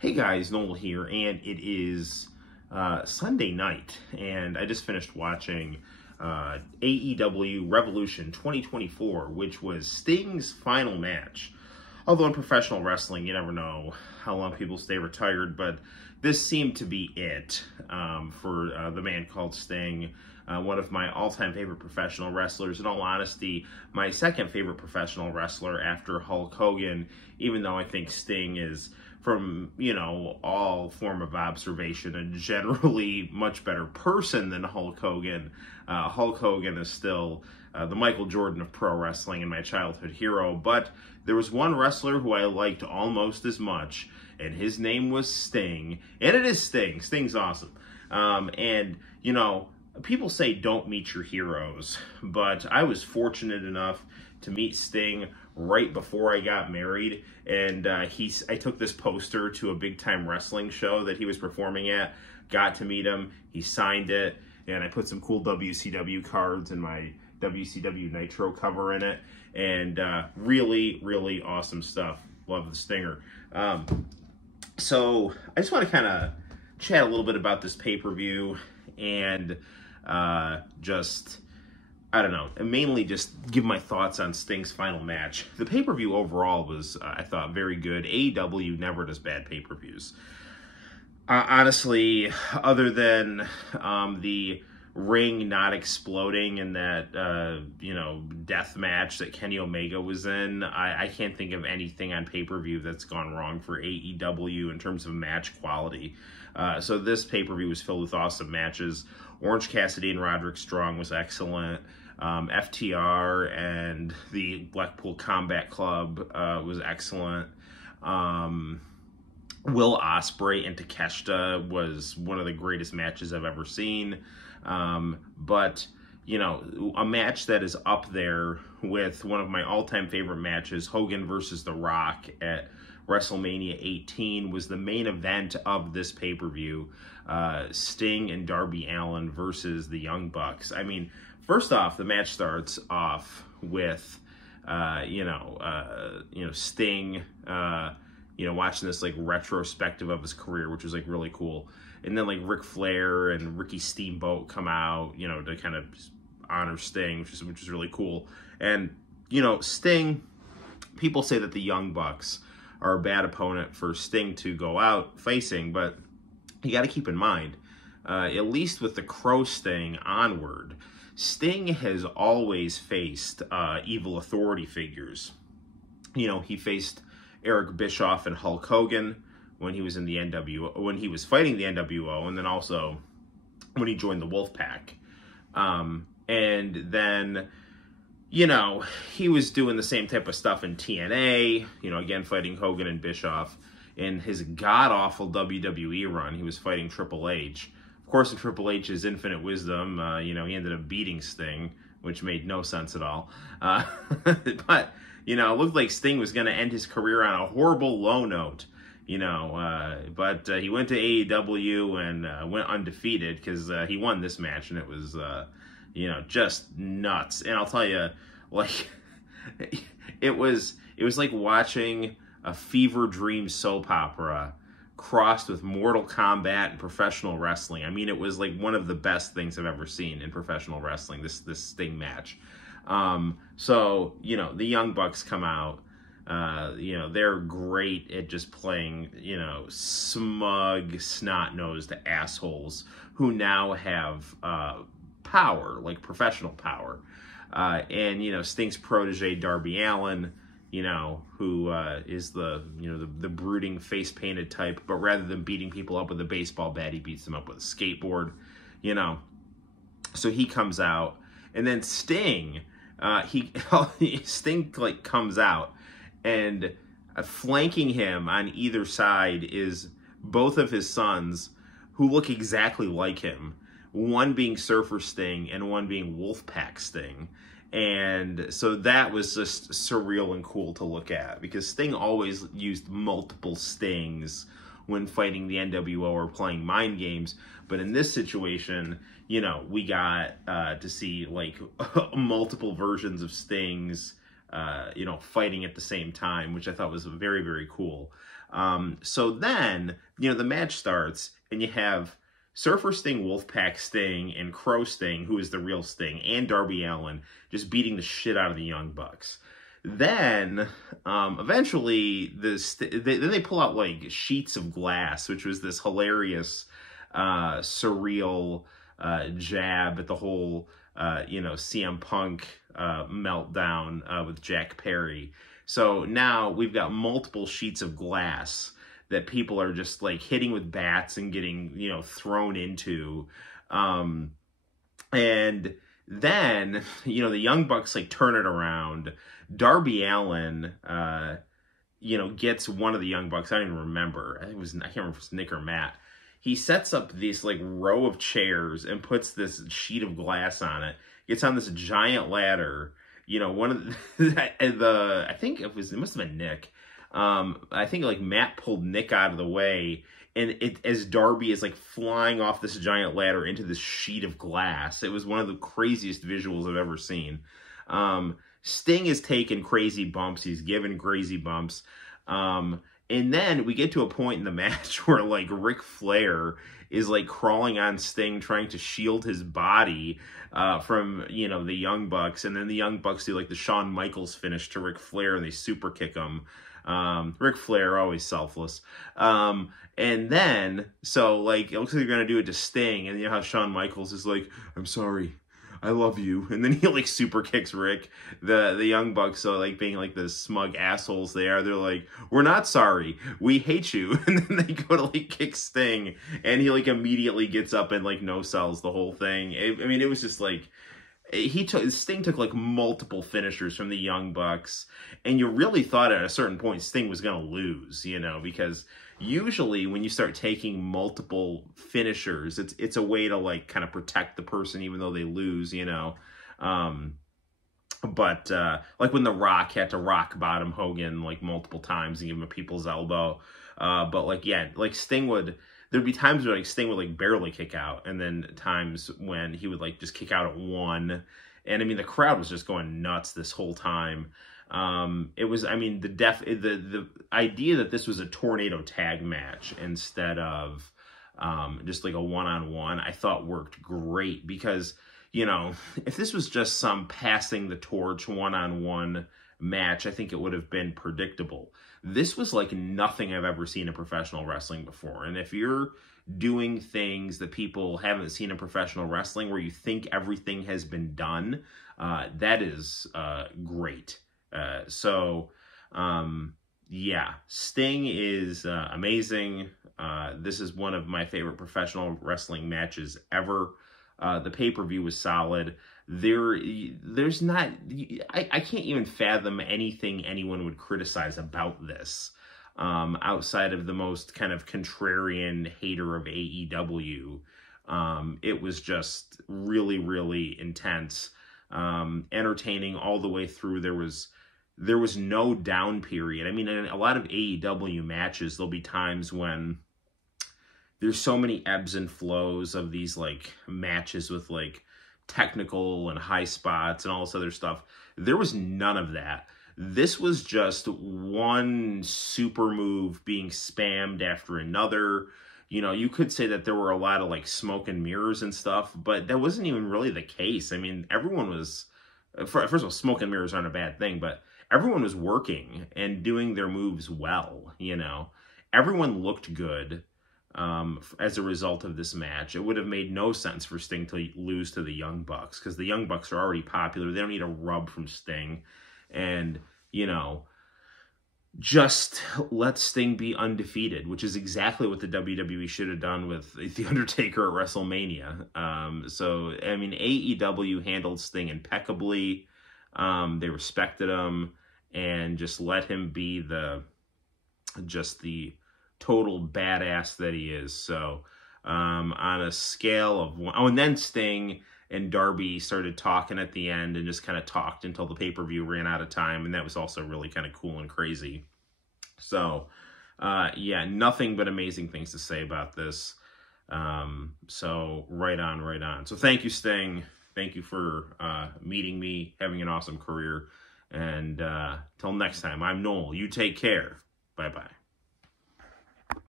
Hey guys, Noel here, and it is Sunday night, and I just finished watching AEW Revolution 2024, which was Sting's final match. Although in professional wrestling, you never know how long people stay retired, but this seemed to be it for the man called Sting. One of my all-time favorite professional wrestlers. In all honesty, my second favorite professional wrestler after Hulk Hogan, even though I think Sting is, from, all form of observation, a generally much better person than Hulk Hogan. Hulk Hogan is still the Michael Jordan of pro wrestling and my childhood hero, but there was one wrestler who I liked almost as much, and his name was Sting. And it is Sting. Sting's awesome. People say don't meet your heroes, but I was fortunate enough to meet Sting right before I got married, and I took this poster to a big-time wrestling show that he was performing at, got to meet him, he signed it, and I put some cool WCW cards and my WCW Nitro cover in it, and really, really awesome stuff. Love the Stinger. So I just want to kind of chat a little bit about this pay-per-view, and mainly just give my thoughts on Sting's final match. The pay-per-view overall was, I thought, very good. AEW never does bad pay-per-views. Honestly, other than the ring not exploding in that, death match that Kenny Omega was in, I can't think of anything on pay-per-view that's gone wrong for AEW in terms of match quality. So this pay-per-view was filled with awesome matches. Orange Cassidy and Roderick Strong was excellent. FTR and the Blackpool Combat Club was excellent. Will Ospreay and Takeshita was one of the greatest matches I've ever seen. But a match that is up there with one of my all-time favorite matches, Hogan versus The Rock at WrestleMania 18, was the main event of this pay-per-view. Sting and Darby Allin versus the Young Bucks. I mean, first off, the match starts off with, Sting, watching this retrospective of his career, which was really cool. And then Ric Flair and Ricky Steamboat come out, to kind of honor Sting, which is really cool. And Sting, people say that the Young Bucks are a bad opponent for Sting to go out facing, but you got to keep in mind, at least with the Crow Sting onward, Sting has always faced evil authority figures. He faced Eric Bischoff and Hulk Hogan when he was in the NWO, when he was fighting the NWO, and then also when he joined the Wolfpack. And then, he was doing the same type of stuff in TNA, again fighting Hogan and Bischoff. In his god-awful WWE run, he was fighting Triple H. Of course, in Triple H's infinite wisdom, he ended up beating Sting, which made no sense at all. But, it looked like Sting was going to end his career on a horrible low note, but he went to AEW and went undefeated because he won this match, and it was, just nuts. And I'll tell you, it was like watching a fever dream soap opera crossed with Mortal Kombat and professional wrestling. I mean, it was one of the best things I've ever seen in professional wrestling, this Sting match. So, the Young Bucks come out, they're great at just playing, smug, snot-nosed assholes who now have, power, professional power. And, Sting's protege, Darby Allin, who is the brooding, face-painted type, but rather than beating people up with a baseball bat, he beats them up with a skateboard, So he comes out, and then Sting, Sting comes out, and flanking him on either side is both of his sons, who look exactly like him. One being Surfer Sting and one being Wolfpack Sting. And so that was just surreal and cool to look at, because Sting always used multiple Stings when fighting the NWO or playing mind games. But in this situation, we got to see multiple versions of Stings, fighting at the same time, which I thought was very, very cool. So then, the match starts, and you have Surfer Sting, Wolfpack Sting, and Crow Sting, who is the real Sting, and Darby Allin, just beating the shit out of the Young Bucks. Then, eventually, they pull out, like, sheets of glass, which was this hilarious, surreal jab at the whole, CM Punk meltdown with Jack Perry. So now we've got multiple sheets of glass that people are just, like, hitting with bats and getting, thrown into. And then, the Young Bucks, like, turn it around. Darby Allin, gets one of the Young Bucks. I don't even remember. I can't remember if it was Nick or Matt. He sets up this, like, row of chairs and puts this sheet of glass on it. Gets on this giant ladder. One of I think it must have been Nick. I think, like, Matt pulled Nick out of the way, and as Darby is, like, flying off this giant ladder into this sheet of glass. It was one of the craziest visuals I've ever seen. Sting is taking crazy bumps. He's given crazy bumps. And then we get to a point in the match where, like, Ric Flair is, like, crawling on Sting, trying to shield his body from, the Young Bucks. And then the Young Bucks do, like, the Shawn Michaels finish to Ric Flair, and they super kick him. Ric Flair, always selfless. And then, so, like, it looks like they're going to do it to Sting. And you know how Shawn Michaels is like, I'm sorry, I love you. And then he, like, super kicks Rick. The Young Bucks, so, like, being, like, the smug assholes they are, they're like, we're not sorry, we hate you. And then they go to, like, kick Sting, and he, like, immediately gets up and, like, no-sells the whole thing. I mean, it was just, like, Sting took, like, multiple finishers from the Young Bucks, and you really thought at a certain point Sting was going to lose, because usually when you start taking multiple finishers, it's a way to, like, kind of protect the person even though they lose, but like when The Rock had to rock bottom Hogan, like, multiple times and give him a people's elbow, but, like, yeah, like, there'd be times where, like, Sting would, like, barely kick out, and then times when he would, like, just kick out at one. And I mean, the crowd was just going nuts this whole time. It was, I mean, the idea that this was a tornado tag match instead of just, like, a one-on-one, I thought worked great, because, if this was just some passing the torch one-on-one match, I think it would have been predictable. This was like nothing I've ever seen in professional wrestling before. And if you're doing things that people haven't seen in professional wrestling, where you think everything has been done, that is great. Yeah, Sting is amazing. This is one of my favorite professional wrestling matches ever. The pay-per-view was solid. There's not, I can't even fathom anything anyone would criticize about this, outside of the most kind of contrarian hater of AEW. It was just really, really intense, entertaining all the way through. There was no down period. I mean, in a lot of AEW matches, there'll be times when there's so many ebbs and flows of these, like, matches with, like, technical and high spots and all this other stuff. There was none of that. This was just one super move being spammed after another. You could say that there were a lot of, like, smoke and mirrors and stuff, but that wasn't even really the case. I mean, everyone was, first of all, smoke and mirrors aren't a bad thing, but everyone was working and doing their moves well, Everyone looked good. As a result of this match. It would have made no sense for Sting to lose to the Young Bucks, because the Young Bucks are already popular. They don't need a rub from Sting. And, just let Sting be undefeated, which is exactly what the WWE should have done with The Undertaker at WrestleMania. So, I mean, AEW handled Sting impeccably. They respected him and just let him be the total badass that he is. So on a scale of one, and then Sting and Darby started talking at the end and just kind of talked until the pay-per-view ran out of time, and that was also really kind of cool and crazy. So yeah, nothing but amazing things to say about this. So right on. So thank you, Sting. Thank you for meeting me, having an awesome career, and till next time, I'm Noel. You take care. Bye-bye.